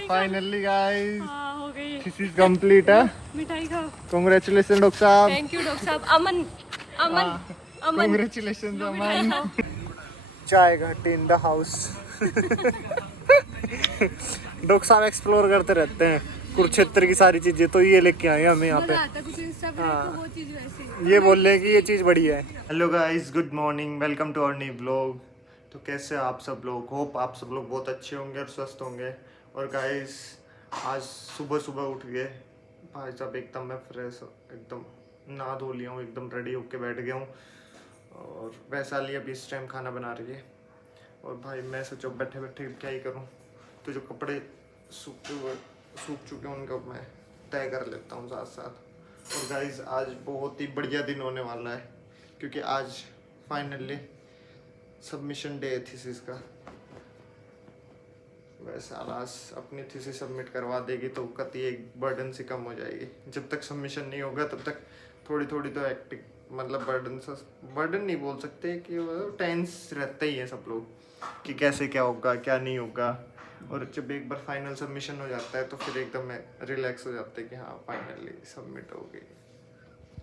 Finally guys हो गई। This is complete है। मिठाई खाओ। कांग्रेचुलेशन डॉक्टर साहब। थैंक यू डॉक्टर साहब। अमन अमन अमन कांग्रेचुलेशन अमन। चाय घाटी इन द हाउस। डॉक्टर साहब एक्सप्लोर करते रहते हैं कुरुक्षेत्र की सारी चीजें, तो ये लेके आए हमें यहाँ पे। कुछ इंस्टा पे तो वो चीज वैसी। ये बोल रहे हैं कि ये चीज़ बढ़िया है। Hello guys, good morning, welcome to our new blog. तो कैसे हैं आप सब लोग? होप आप सब लोग बहुत अच्छे होंगे और स्वस्थ होंगे। और गाइस आज सुबह सुबह उठ गए भाई साहब, एकदम मैं फ्रेश, एकदम नहा धो लिया हूँ, एकदम रेडी होके बैठ गया हूँ। और वैशाली अभी इस टाइम खाना बना रही है। और भाई मैं सोचा बैठे बैठे क्या ही करूँ, तो जो कपड़े सूख चुके हैं उनका मैं तय कर लेता हूँ साथ साथ। और गाइज आज बहुत ही बढ़िया दिन होने वाला है, क्योंकि आज फाइनली सबमिशन डे है थीसिस का। वैसे आज अपनी थीसिस सबमिट करवा देगी तो कति एक बर्डन से कम हो जाएगी। जब तक सबमिशन नहीं होगा तब तक थोड़ी थोड़ी तो एक्टिव, मतलब बर्डन नहीं बोल सकते कि टेंस रहते ही हैं सब लोग कि कैसे क्या होगा क्या नहीं होगा। और जब एक बार फाइनल सबमिशन हो जाता है तो फिर एकदम रिलैक्स हो जाते हैं कि हाँ फाइनली सबमिट हो गई।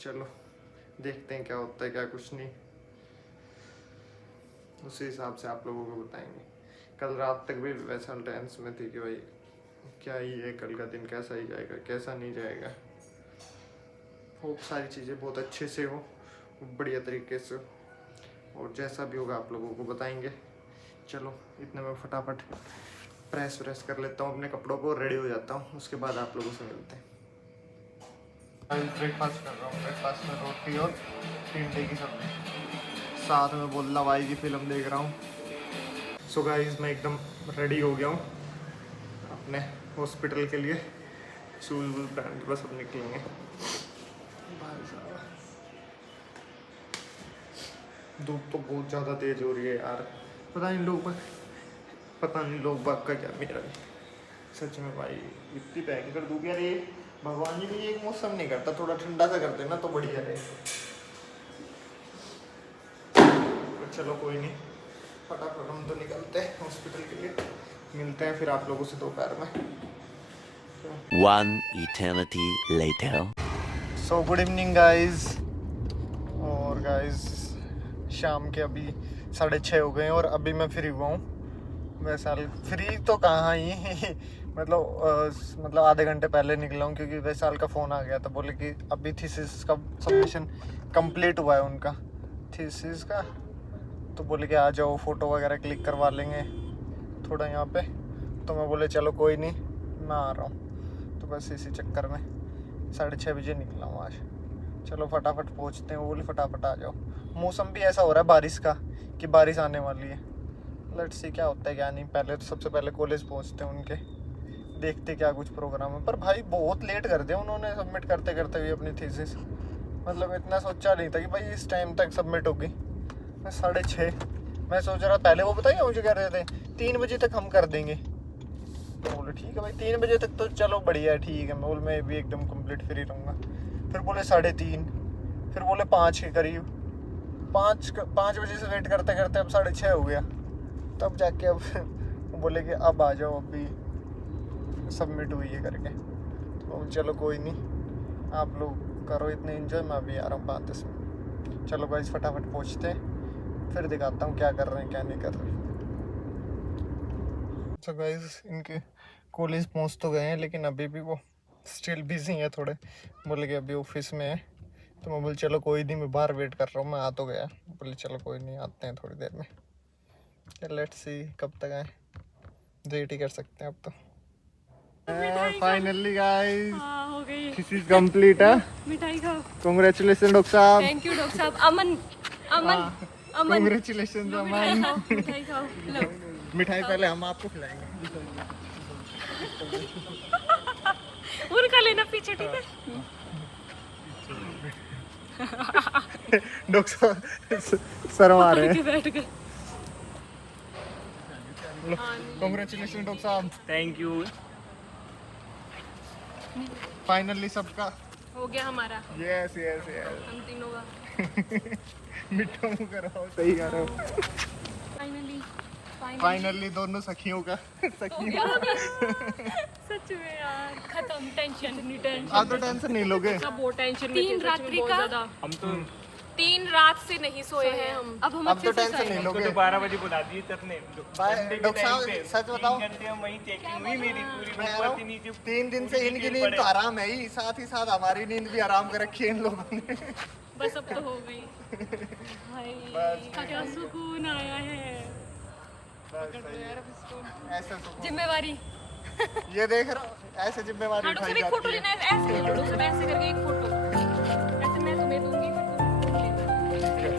चलो देखते हैं क्या होता है क्या कुछ नहीं, उसी हिसाब से आप लोगों को बताएंगे। कल रात तक भी वैसा टेंस में थी कि भाई क्या ही है, कल का दिन कैसा ही जाएगा कैसा नहीं जाएगा। होप सारी चीज़ें बहुत अच्छे से हो, बढ़िया तरीके से, और जैसा भी होगा आप लोगों को बताएंगे। चलो इतने में फटाफट प्रेस व्रेस कर लेता हूँ अपने कपड़ों को, रेडी हो जाता हूँ, उसके बाद आप लोगों से मिलते हैं। ब्रेकफास्ट कर रहा हूँ, ब्रेकफास्ट में रोटी और टिंडे की सब्जी, साथ में बोलना भाई की फिल्म देख रहा हूँ। सो गाइस मैं एकदम रेडी हो गया हूँ अपने हॉस्पिटल के लिए। शूज वूज पहन के बस अब निकलेंगे। भाई साहब धूप तो बहुत ज़्यादा तेज़ हो रही है यार, पता नहीं लोग बाग का क्या मेरा है सच में भाई। इतनी भयंकर धूप यार, ये भगवान जी भी एक मौसम नहीं करता, थोड़ा ठंडा सा कर देना तो बढ़िया रहे। चलो कोई नहीं, फटाफट हम तो निकलते हैं हॉस्पिटल के लिए, मिलते हैं फिर आप लोगों से दोपहर में। One eternity later. So good evening guys. और गाइज शाम के अभी 6:30 हो गए हैं और अभी मैं फ्री हुआ हूँ। वैशाली फ्री तो कहाँ ही मतलब आधे घंटे पहले निकला हूँ, क्योंकि वैशाल का फ़ोन आ गया था, बोले कि अभी थीसिस का सबमिशन कंप्लीट हुआ है उनका थीसिस का, तो बोले कि आ जाओ फ़ोटो वगैरह क्लिक करवा लेंगे थोड़ा यहाँ पे। तो मैं बोले चलो कोई नहीं मैं आ रहा हूँ। तो बस इसी चक्कर में 6:30 बजे निकला हूँ आज। चलो फटाफट पहुँचते हैं, वो बोले फटाफट आ जाओ। मौसम भी ऐसा हो रहा है बारिश का कि बारिश आने वाली है। लेट्स सी क्या होता है क्या नहीं। पहले तो सबसे पहले कॉलेज पहुँचते हैं उनके, देखते क्या कुछ प्रोग्राम है। पर भाई बहुत लेट कर दिया उन्होंने सबमिट करते करते हुए अपनी थीसिस। मतलब इतना सोचा नहीं था कि भाई इस टाइम तक सबमिट होगी। मैं 6:30 मैं सोच रहा, पहले वो बताइए मुझे कह रहे थे 3 बजे तक हम कर देंगे। तो बोले ठीक है भाई 3 बजे तक तो चलो बढ़िया है, ठीक है। मैं बोल मैं भी एकदम कंप्लीट फ्री रहूँगा। फिर बोले 3:30, फिर बोले 5 के करीब। 5 बजे से वेट करते करते अब 6:30 हो गया। तब जाके अब बोले कि अब आ जाओ, अभी सबमिट हुई है करके। तो चलो कोई नहीं, आप लोग करो इतने एंजॉय, मैं अभी आ रहा हूँ 5-10 मिनट। चलो गाइस फटाफट पहुँचते हैं, फिर दिखाता हूँ क्या कर रहे हैं क्या नहीं कर रहे। तो गाइस इनके कॉलेज पहुँच तो गए हैं, लेकिन अभी भी वो स्टिल बिजी है थोड़े। बोले कि अभी ऑफिस में है। तो मैं बोले चलो कोई नहीं, मैं बाहर वेट कर रहा हूँ, मैं आ तो गया। बोले चलो कोई नहीं आते हैं थोड़ी देर में। लेट्स सी कब तक आए, वेट ही कर सकते हैं अब तो। फाइनली गाइस हो गई। दिस इज कंप्लीट है। मिठाई खाओ। कांग्रेचुलेशन डॉक्टर साहब। थैंक यू डॉक्टर साहब। अमन अमन अमन कांग्रेचुलेशन अमन। मिठाई खाओ। लो मिठाई पहले हम आपको खिलाएंगे। उनका लेना पीछे, ठीक है। डॉक्टर साहब शर्मा रहे हैं। बैठ गए। कांग्रेचुलेशन डॉक्टर साहब। Thank you. फाइनली सबका हो गया हमारा। Yes yes yes. हम तीनों का मिठा मुंह कराओ, सही कर रहे हो। फाइनली फाइनली दोनों सखियों का सखियों सच में यार खत्म टेंशन नहीं टेंशन आप तो टेंशन नहीं लोगे। सब बहुत टेंशन में 3 रात्रि का हम तो 3 रात से नहीं सोए हैं हम। अब हम अब तो अच्छे से टेंशन नहीं हमको लोगे। तो 12 बजे बुला दिए सर ने। डॉक्टर साहब सच बताओ, 3 घंटे वहीं चेकिंग हुई मेरी पूरी मैं कह रहा हूँ, नीचे 3 दिन से इनकी नींद तो आराम है ही, साथ ही साथ हमारी नींद भी आराम कर रखी है इन लोगों ने। बस अब तो हो गई। हाय क्या सुकून आया है। ऐसा सुकून। जिम्मेवारी ये देख रहा हूँ, ऐसे जिम्मेवारी हाडू उठाई सब एक फोटो जाती है। लेना है, ऐसे ले लो सब ऐसे करके एक फोटो। ऐसे मैं तुम्हें दूंगी फिर तुम लेना। ठीक है।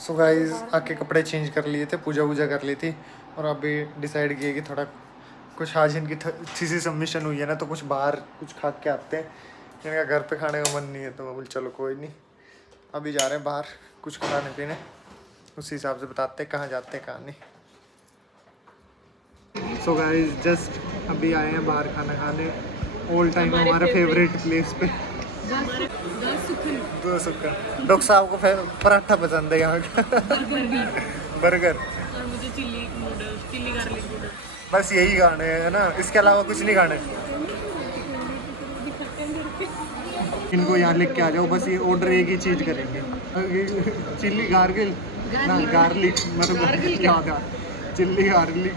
सो गाइस आके कपड़े चेंज कर लिए थे, पूजा वूजा कर ली थी और अभी डिसाइड किया कि थोड़ा कुछ आज इनकी थीसिस सबमिशन हुई है ना, तो कुछ बाहर कुछ खा के आते हैं। इनका घर पे खाने का मन नहीं है तो मैं बोल चलो कोई नहीं, अभी जा रहे हैं बाहर कुछ खाने पीने, उसी हिसाब से बताते हैं कहाँ जाते हैं कहाँ नहीं। सो गाइस जस्ट अभी आए हैं बाहर खाना खाने, ऑल टाइम हमारे फेवरेट प्लेस पे दो सुखन। डॉक्टर साहब को पराठा पसंद है यहाँ का, बर्गर और मुझे chilli noodles, chilli garlic noodles. बस यही खाने है ना, इसके अलावा कुछ नहीं खाने। इनको यहाँ लिख के आ जाओ, बस ये ऑर्डर एक ही चीज़ करेंगे, चिल्ली गार्गिल ना गार्लिक, मतलब याद यार चिल्ली गार्लिक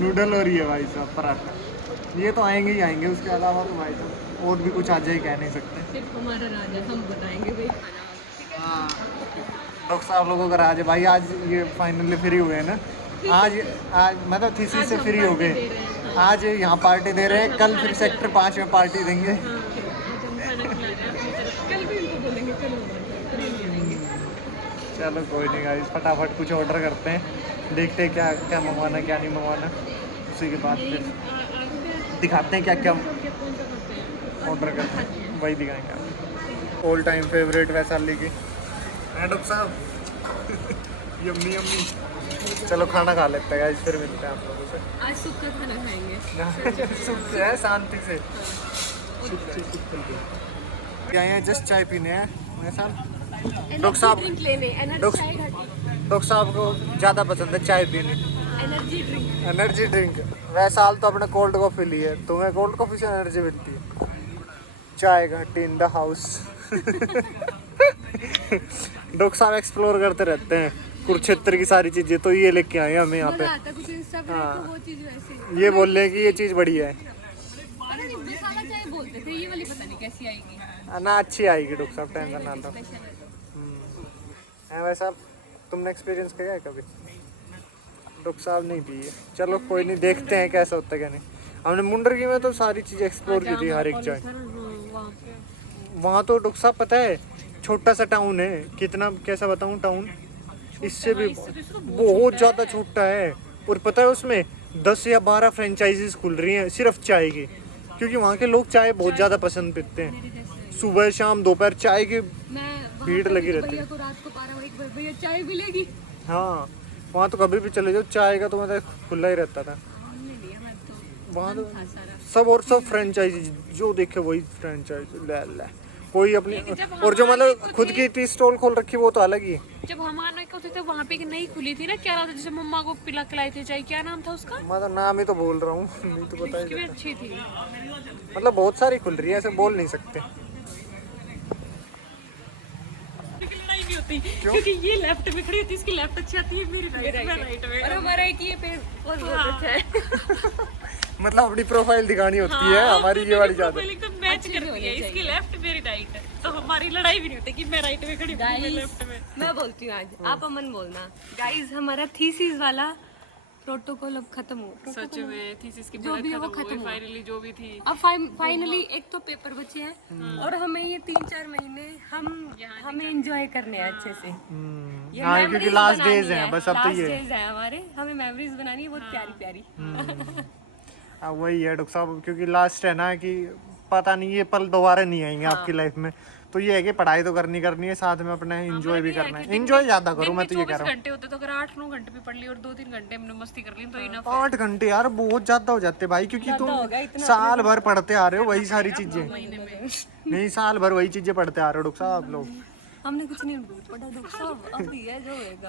नूडल और ये भाई साहब पराठा, ये तो आएंगे ही आएंगे। उसके अलावा तो भाई साहब और भी कुछ आ जाए कह नहीं सकते। सिर्फ हमारा राज है, हम बताएंगे भाई खाना। हाँ डॉक्टर साहब लोगों का राज है भाई। आज ये फाइनली फ्री हुए हैं ना, आज मतलब थीसिस से फ्री हो गए, आज यहाँ पार्टी दे रहे हैं, कल फिर सेक्टर 5 में पार्टी देंगे। आज हम खाना खिला रहे हैं अपनी तरफ, कल भी उनको बोलेंगे चलो चलो कोई नहीं गाइस, फटाफट कुछ ऑर्डर करते हैं, देखते हैं क्या क्या मंगवाना क्या नहीं मंगवाना, उसी के बाद फिर दिखाते हैं क्या क्या ऑर्डर करते हैं, वही दिखाएंगे आप। ऑल टाइम फेवरेट वैशाली की डॉक्टर साहब यम्मी यम्मी। चलो खाना खा लेते हैं गाइस, फिर मिलते हैं आप लोगों से। आज सुख का खाना खाएंगे। सुख से है, शांति से। क्या है, जस्ट चाय पीने हैं वैसा। डॉक्टर साहब ड्रिंक लेने, एनर्जी डॉक्टर साहब को ज़्यादा पसंद है चाय पीनी, एनर्जी ड्रिंक। Energy drink. वैसाल तो अपने कोल्ड कॉफ़ी ली है, तुम्हें कोल्ड कॉफ़ी से एनर्जी मिलती है। चाय घंटी इन द हाउस। डॉक्टर साहब एक्सप्लोर करते रहते हैं कुरुक्षेत्र की सारी चीज़ें, तो ये लेके आए हमें यहाँ पे। कुछ इंस्टा पे हाँ। तो वो चीज वैसे ये बोल रहे हैं कि ये चीज़ बढ़िया है अरे नहीं, मसाला चाय बोलते थे, ये वाली पता नहीं कैसी आएगी। ना, अच्छी आएगी डॉक्टर साहब, टेंशन ना लो। है वैसा तुमने एक्सपीरियंस किया है कभी? डॉक्टर साहब नहीं पी है, चलो कोई नहीं, देखते हैं कैसा होता है क्या नहीं। हमने मुंडरगी में तो सारी चीज़ें एक्सप्लोर की थी, हर एक चाय। वहाँ तो डॉक्टर साहब पता है छोटा सा टाउन है, कितना कैसा बताऊँ टाउन, इससे भी बहुत ज़्यादा छोटा है। और पता है उसमें 10 या 12 फ्रेंचाइजीज खुल रही हैं सिर्फ चाय की, क्योंकि वहाँ के लोग चाय बहुत ज़्यादा पसंद पीते हैं। सुबह शाम दोपहर चाय की भीड़ लगी रहती है। को रात को 12-1 बजे भैया चाय मिलेगी। हाँ वहाँ तो कभी भी चले जाओ, चाय का तो मतलब खुला ही रहता था वहाँ तो। सब और सब फ्रेंचाइजी जो देखे वही फ्रेंचाइजी ले कोई अपनी, और जो मतलब खुद की टी स्टॉल खोल रखी वो तो अलग ही है। जब हम आने को थे तो वहाँ पे एक नई खुली थी ना, क्या नाम था जैसे मम्मा को पिला खिलाई थी चाय, क्या नाम था उसका? मैं तो नाम ही तो बोल रहा हूँ, नहीं तो पता उसकी भी ही अच्छी थी। मतलब बहुत सारी खुल रही है, ऐसे बोल नहीं सकते। लड़ाई नहीं होती क्योंकि ये लेफ्ट में खड़ी होती है, इसकी लेफ्ट अच्छी आती है, मेरी राइट में। और हमारा एक ये पे बहुत अच्छा है। मतलब अपनी प्रोफाइल दिखानी होती है, हमारी ये वाली ज्यादा एकदम मैच करती है, इसकी लेफ्ट मेरी राइट, तो हमारी लड़ाई भी नहीं होती कि मैं राइट में खड़ी हूं मैं लेफ्ट में। मैं बोलती हूँ आज, आप अमन बोलना। गाइस हमारा थीसिस वाला प्रोटोकॉल अब खत्म हो, सच में थीसिस की जो भी है वो खत्म खत्म हुई, हो। फाइनली जो भी थी। अब फाइनली एक तो पेपर बचे हैं और हमें ये 3-4 महीने हमें एंजॉय करने हैं अच्छे से। ये हाँ क्योंकि memories लास्ट बनानी डेज हैं है, बस, अब तो last ये days है हमारे, हमें मेमोरीज बनानी है बहुत प्यारी प्यारी। वही है डॉक्टर साहब, क्योंकि लास्ट है ना कि पता नहीं ये पल दोबारा नहीं आएंगे आपकी लाइफ में। तो ये है कि पढ़ाई तो करनी है, साथ में अपना एंजॉय भी करना है। एंजॉय ज्यादा करो, मैं तो ये कह रहा हूँ। घंटे होते तो अगर 8-9 घंटे भी पढ़ ली और 2-3 घंटे हमने मस्ती कर ली तो इनफ। 8 घंटे यार बहुत ज्यादा हो जाते भाई, क्योंकि तुम साल भर पढ़ते आ रहे हो वही सारी चीजें। नहीं, साल भर वही चीजें पढ़ते आ रहे हो डॉक्टर साहब आप लोग। हमने कुछ नहीं पढ़ा डॉक्टर साहब, अभी है जो होएगा।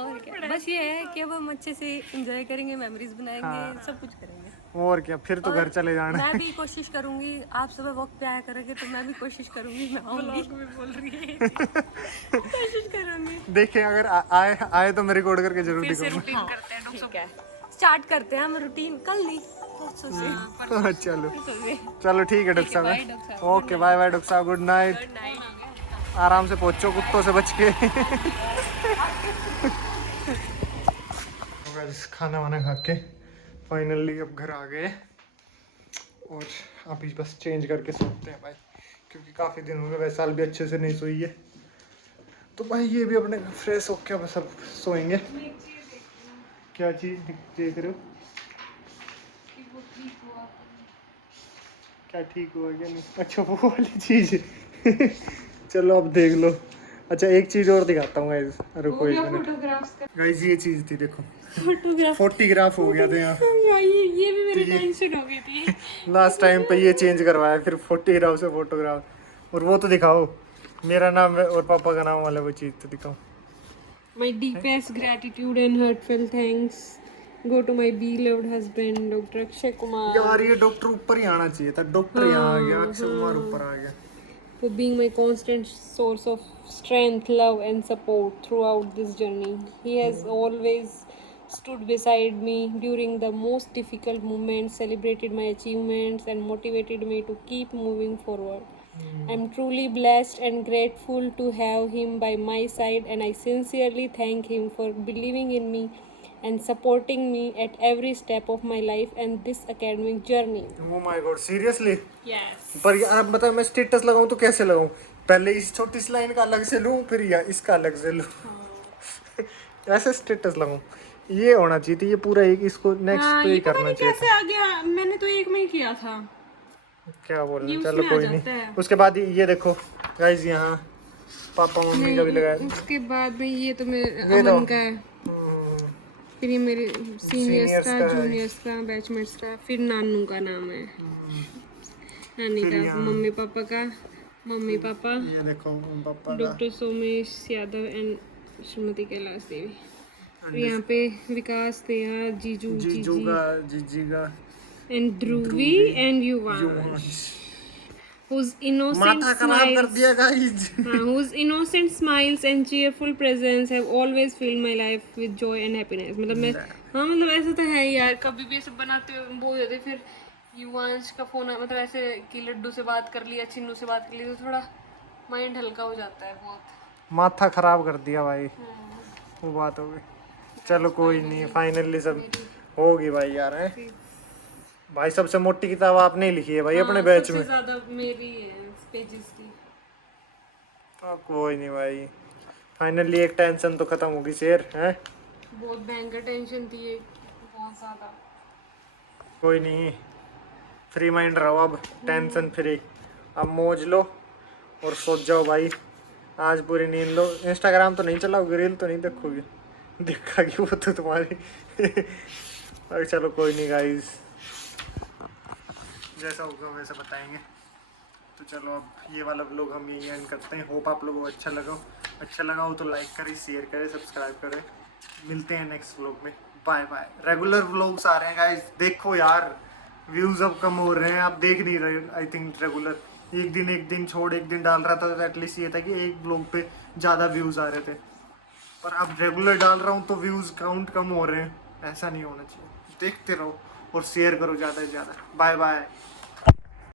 और क्या, बस ये है कि अब हम अच्छे से एंजॉय करेंगे, मेमोरीज बनाएंगे, सब कुछ करेंगे। और क्या, फिर तो घर चले जाना। मैं भी कोशिश करूंगी, आप सुबह वक्त पे आया करेंगे तो मैं भी कोशिश करूंगी, मैं आऊंगी। बोल रही है कोशिश करूंगी। देखें अगर आए तो मैं रिकॉर्ड करके जरूर दिखाऊंगा। करते हैं ठीक है, स्टार्ट करते हैं हम रूटीन कल नहीं परसों से। चलो ठीक है डॉक्टर साहब। ओके बाय बाय डॉक्टर साहब, गुड नाइट। आराम से पहुंचो कुत्तों से बच के। खाना वाना खा के फाइनली अब घर आ गए और अभी बस चेंज करके सोते हैं भाई, क्योंकि काफ़ी दिन हो गए, वैसे भी अच्छे से नहीं सोई है। तो भाई ये भी अपने फ्रेश होके बस अब सोएंगे। क्या चीज़ देख रहे हो? क्या ठीक हुआ क्या नहीं? अच्छा वो वाली चीज़। चलो अब देख लो। अच्छा एक चीज़ और दिखाता हूँ गाइस, रुको एक मिनट गाइस, ये चीज़ थी देखो, फोटोग्राफ हो गया था यहाँ। ये भी मेरी टेंशन हो गई थी। लास्ट टाइम पे ये चेंज करवाया, फिर फोटोग्राफ से फोटोग्राफ। और वो तो दिखाओ, मेरा नाम और पापा का नाम वाला वो चीज़ तो दिखाओ। My deepest gratitude and heartfelt thanks go to my beloved husband, Dr. Akshay Kumar, यार ये डॉक्टर ऊपर ही आना चाहिए था, डॉक्टर यहाँ आ गया, अक्षय कुमार ऊपर आ गया। for being my constant source of strength, love, and support throughout this journey. He has always stood beside me during the most difficult moments, celebrated my achievements, and motivated me to keep moving forward. I'm truly blessed and grateful to have him by my side, and I sincerely thank him for believing in me and supporting me at every step of my life and this academic journey. Oh my God, seriously? Yes. पर यार अब बता, मैं status लगाऊं तो कैसे लगाऊं? पहले इस छोटी सी लाइन का अलग से लूं, फिर या इसका अलग से लूं। ऐसे स्टेटस लगाऊं? ये होना चाहिए था, ये पूरा एक इसको नेक्स्ट पे ही करना चाहिए कैसे आ गया? मैंने तो एक में ही किया था। क्या बोल रहे हैं? चलो कोई नहीं। उसके बाद ये देखो गाइस, यहाँ पापा मम्मी का भी लगाया। उसके बाद में ये तो मेरे अमन का है, फिर ये मेरे सीनियर्स का, जूनियर्स का, बैचमेट्स का, फिर नानू का नाम है, नानी का, मम्मी पापा का, मम्मी पापा, ये देखो पापा का, डॉक्टर सोमेश यादव एंड श्रीमती कैलाश देवी। फिर यहाँ पे विकास तेया, जीजू जीजी का and Dhruvi and Yuvansh, whose innocent माथा खराब कर दिया guys. whose innocent smiles and cheerful presence have always filled my life with joy and happiness. मतलब मैं मतलब ऐसा तो है यार, कभी भी सब बनाते हुए बोल देते, फिर युवांश का फोन मतलब ऐसे कि लड्डू से बात कर लिया, चिन्नू से बात कर ली, तो थोड़ा माइंड हल्का हो जाता है बहुत। माथा खराब कर दिया भाई, वो बात हो गई। चलो कोई नहीं, फाइनली सब होगी भाई यार। है भाई सबसे मोटी किताब आपने ही लिखी है भाई अपने बैच में। ज्यादा मेरी है पेजेस की। कोई नहीं भाई, फाइनली एक टेंशन तो खत्म होगी शेर। है बहुत भयंकर टेंशन थी ये, बहुत ज्यादा। कोई नहीं, फ्री माइंड रहो अब, टेंशन फ्री। अब मौज लो और सो जाओ भाई, आज पूरी नींद लो। इंस्टाग्राम तो नहीं चलाओगे, रील तो नहीं देखोगे? देखा कि वो तो तुम्हारी। अरे चलो कोई नहीं गाइस, जैसा होगा वैसे बताएंगे। तो चलो अब ये वाला व्लॉग हम यही एंड करते हैं। होप आप लोगों को अच्छा लगा हो तो लाइक करें, शेयर करें, सब्सक्राइब करें। मिलते हैं नेक्स्ट व्लॉग में, बाय बाय। रेगुलर व्लॉग्स आ रहे हैं गाइस, देखो यार व्यूज़ अब कम हो रहे हैं, आप देख नहीं रहे। आई थिंक रेगुलर एक दिन छोड़ एक दिन डाल रहा था तो एटलीस्ट ये था कि एक व्लॉग पे ज़्यादा व्यूज़ आ रहे थे, पर अब रेगुलर डाल रहा हूँ तो व्यूज़ काउंट कम हो रहे हैं। ऐसा नहीं होना चाहिए, देखते रहो और शेयर करो ज़्यादा से ज़्यादा। Bye bye.